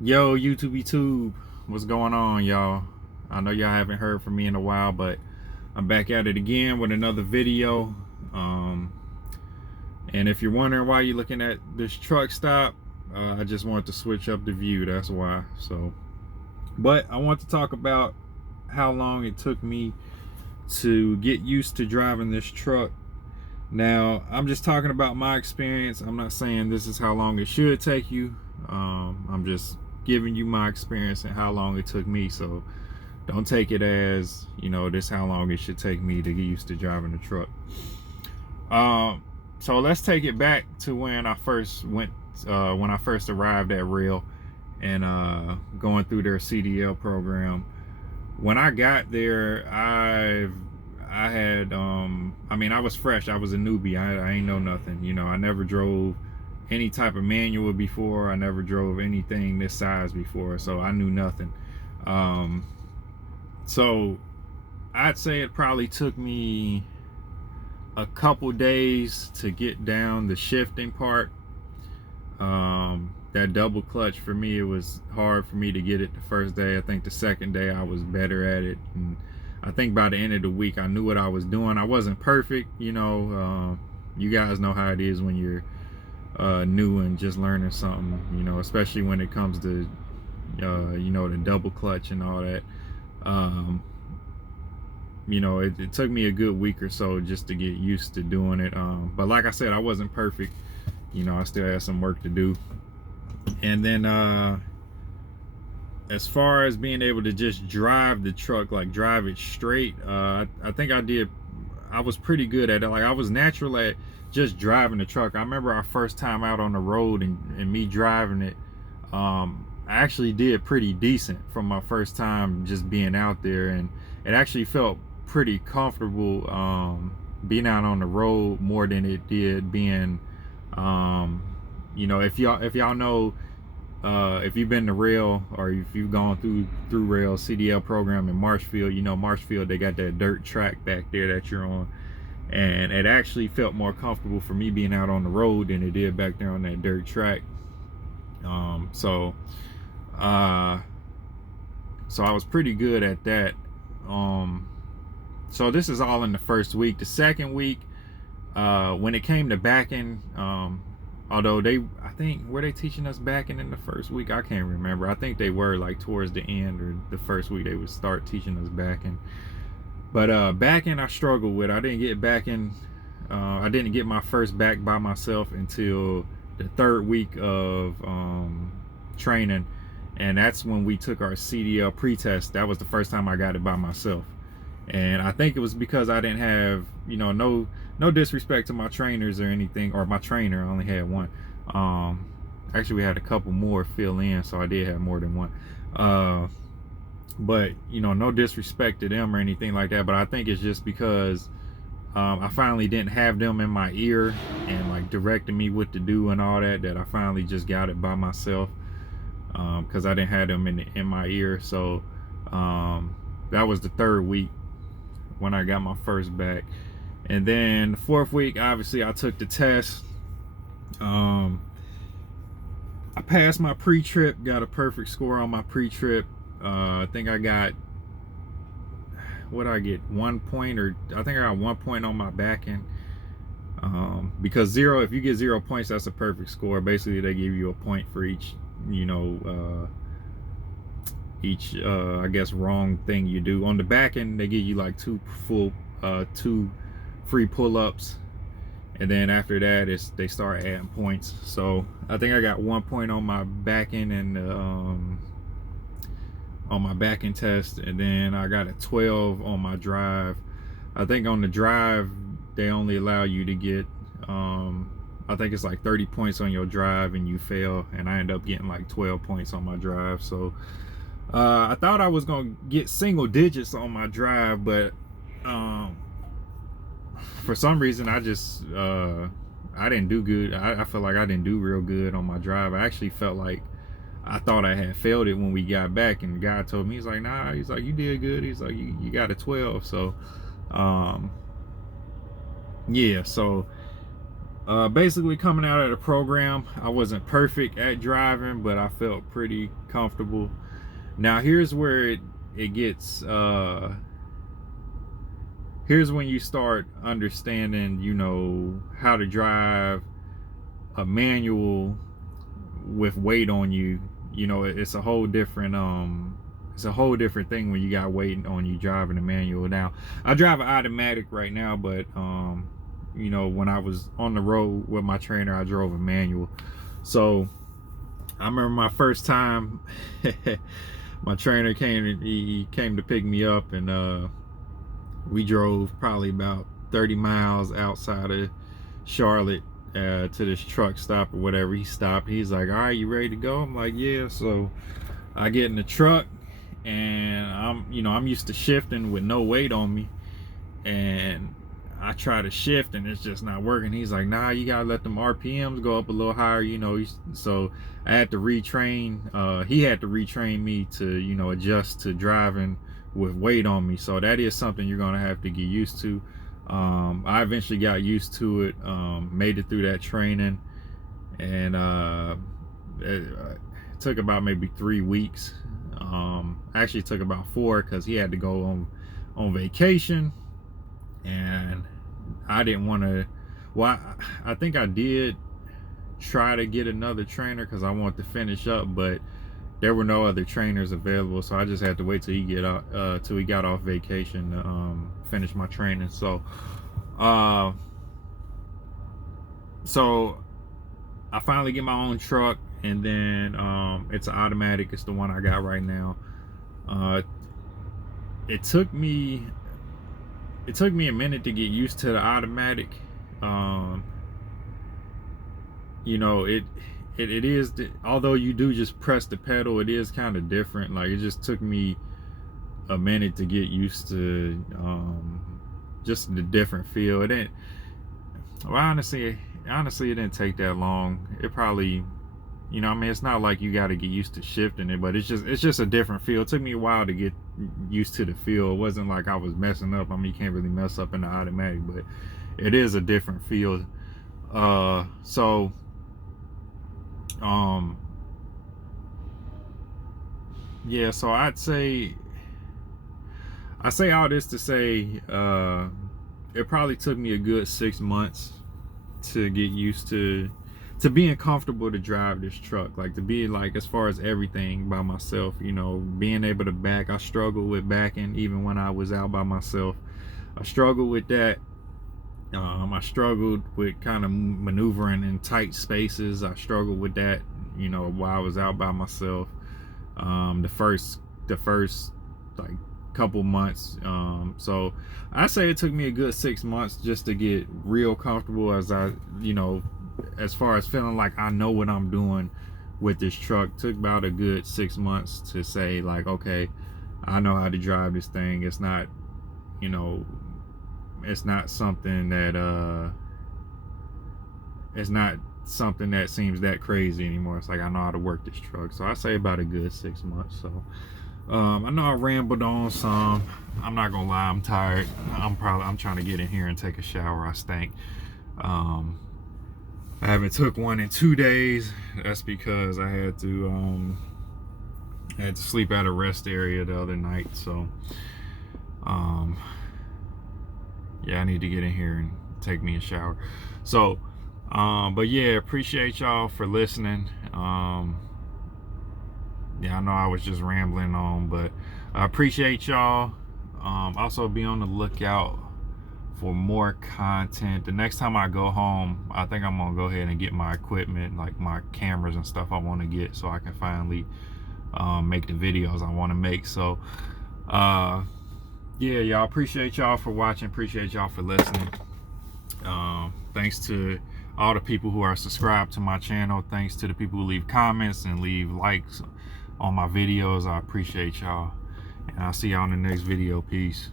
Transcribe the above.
Yo, YouTube, what's going on, y'all? I know y'all haven't heard from me in a while, but I'm back at it again with another video. Um, and if you're wondering why you're looking at this truck stop, I just wanted to switch up the view. That's why. But I want to talk about how long it took me to get used to driving this truck. Now, I'm just talking about my experience. I'm not saying this is how long it should take you. I'm just giving you my experience and how long it took me. So don't take it as, this how long it should take me to get used to driving the truck. So let's take it back to when I first arrived at Rail and going through their CDL program. When I got there, I was fresh. I was a newbie. I ain't know nothing. I never drove any type of manual before. I never drove anything this size before, so I knew nothing. So I'd say it probably took me a couple days to get down the shifting part. That double clutch, for me, it was hard for me to get it the first day. I think the second day I was better at it, and I think by the end of the week I knew what I was doing. I wasn't perfect, you guys know how it is when you're new and just learning something, especially when it comes to the double clutch and all that. It took me a good week or so just to get used to doing it. But like I said, I wasn't perfect. I still had some work to do. And then as far as being able to just drive the truck, like drive it straight, I think I was pretty good at it. Like, I was natural at just driving the truck. I remember our first time out on the road and me driving it. I actually did pretty decent from my first time just being out there, and it actually felt pretty comfortable being out on the road more than it did being if y'all know, if you've been to Rail or if you've gone through Rail CDL program in Marshfield, Marshfield, they got that dirt track back there that you're on, and it actually felt more comfortable for me being out on the road than it did back there on that dirt track. So I was pretty good at that. So this is all in the first week. The second week, when it came to backing, although I think, were they teaching us backing in the first week? I can't remember. I think they were, like, towards the end or the first week they would start teaching us backing. But backing I struggled with. I didn't get backing. I didn't get my first back by myself until the third week of training, and that's when we took our CDL pre-test. That was the first time I got it by myself. And I think it was because I didn't have, no disrespect to my trainers or anything, or my trainer. I only had one. Actually, we had a couple more fill in, so I did have more than one. But no disrespect to them or anything like that. But I think it's just because I finally didn't have them in my ear and like directing me what to do and all that. That I finally just got it by myself, because I didn't have them in my ear. So that was the third week when I got my first back. And then the fourth week, obviously, I took the test. I passed my pre-trip, got a perfect score on my pre-trip. I think I got, what did I get, 1 point, or I think I got 1 point on my backing. Because if you get 0 points, that's a perfect score. Basically, they give you a point for each, I guess, wrong thing you do. On the back end, they give you like two free pull-ups, and then after that they start adding points. So I think I got 1 point on my back end and on my back end test, and then I got a 12 on my drive. I think on the drive they only allow you to get I think it's like 30 points on your drive, and you fail, and I end up getting like 12 points on my drive. So I thought I was gonna get single digits on my drive, but for some reason I just I didn't do good. I feel like I didn't do real good on my drive. I actually felt like I thought I had failed it when we got back, and the guy told me, he's like, nah, he's like, you did good. He's like, you got a 12. So yeah, so basically coming out of the program, I wasn't perfect at driving, but I felt pretty comfortable. Now here's where it gets here's when you start understanding, you know, how to drive a manual with weight on you. You know, it's a whole different thing when you got weight on you driving a manual. Now I drive an automatic right now, but you know, when I was on the road with my trainer, I drove a manual. So I remember my first time my trainer came to pick me up, and we drove probably about 30 miles outside of Charlotte to this truck stop or whatever. He stopped. He's like, all right, you ready to go? I'm like, yeah. So I get in the truck, and I'm used to shifting with no weight on me, and I try to shift and it's just not working. He's like, nah, you gotta let them RPMs go up a little higher, you know. So I had to retrain. He had to retrain me to, you know, adjust to driving with weight on me. So that is something you're gonna have to get used to. I eventually got used to it, made it through that training, and it took about maybe 3 weeks. Actually took about 4 because he had to go on vacation, and I didn't want to. Well, I think I did try to get another trainer because I wanted to finish up, but there were no other trainers available, so I just had to wait till he got off vacation to finish my training. So I finally get my own truck, and then it's an automatic. It's the one I got right now. It took me a minute to get used to the automatic. You know, it is, although you do just press the pedal, it is kind of different. Like, it just took me a minute to get used to just the different feel. It didn't, well, honestly it didn't take that long. It probably, you know, I mean, it's not like you got to get used to shifting it, but it's just a different feel. It took me a while to get used to the feel. It wasn't like I was messing up. I mean, you can't really mess up in the automatic, but it is a different feel. Yeah, so I say all this to say, it probably took me a good 6 months to get used to being comfortable to drive this truck, like to be, like, as far as everything by myself, you know, being able to back. I struggled with backing even when I was out by myself. I struggled with that. I struggled with kind of maneuvering in tight spaces. I struggled with that, you know, while I was out by myself. The first like couple months. So I say it took me a good 6 months just to get real comfortable, as I, you know, as far as feeling like I know what I'm doing with this truck. Took about a good 6 months to say, like, okay, I know how to drive this thing. It's not, you know, it's not something that seems that crazy anymore. It's like, I know how to work this truck. So I say about a good 6 months. So I know I rambled on some. I'm not gonna lie, I'm tired. I'm trying to get in here and take a shower. I stink. I haven't took one in 2 days. That's because I had to sleep at a rest area the other night. So yeah, I need to get in here and take me a shower. So but yeah, appreciate y'all for listening. Yeah, I know I was just rambling on, but I appreciate y'all. Also be on the lookout for more content. The next time I go home, I think I'm gonna go ahead and get my equipment, like my cameras and stuff I want to get, so I can finally make the videos I want to make. So yeah, y'all, appreciate y'all for watching, appreciate y'all for listening. Thanks to all the people who are subscribed to my channel. Thanks to the people who leave comments and leave likes on my videos. I appreciate y'all, and I'll see y'all in the next video. Peace.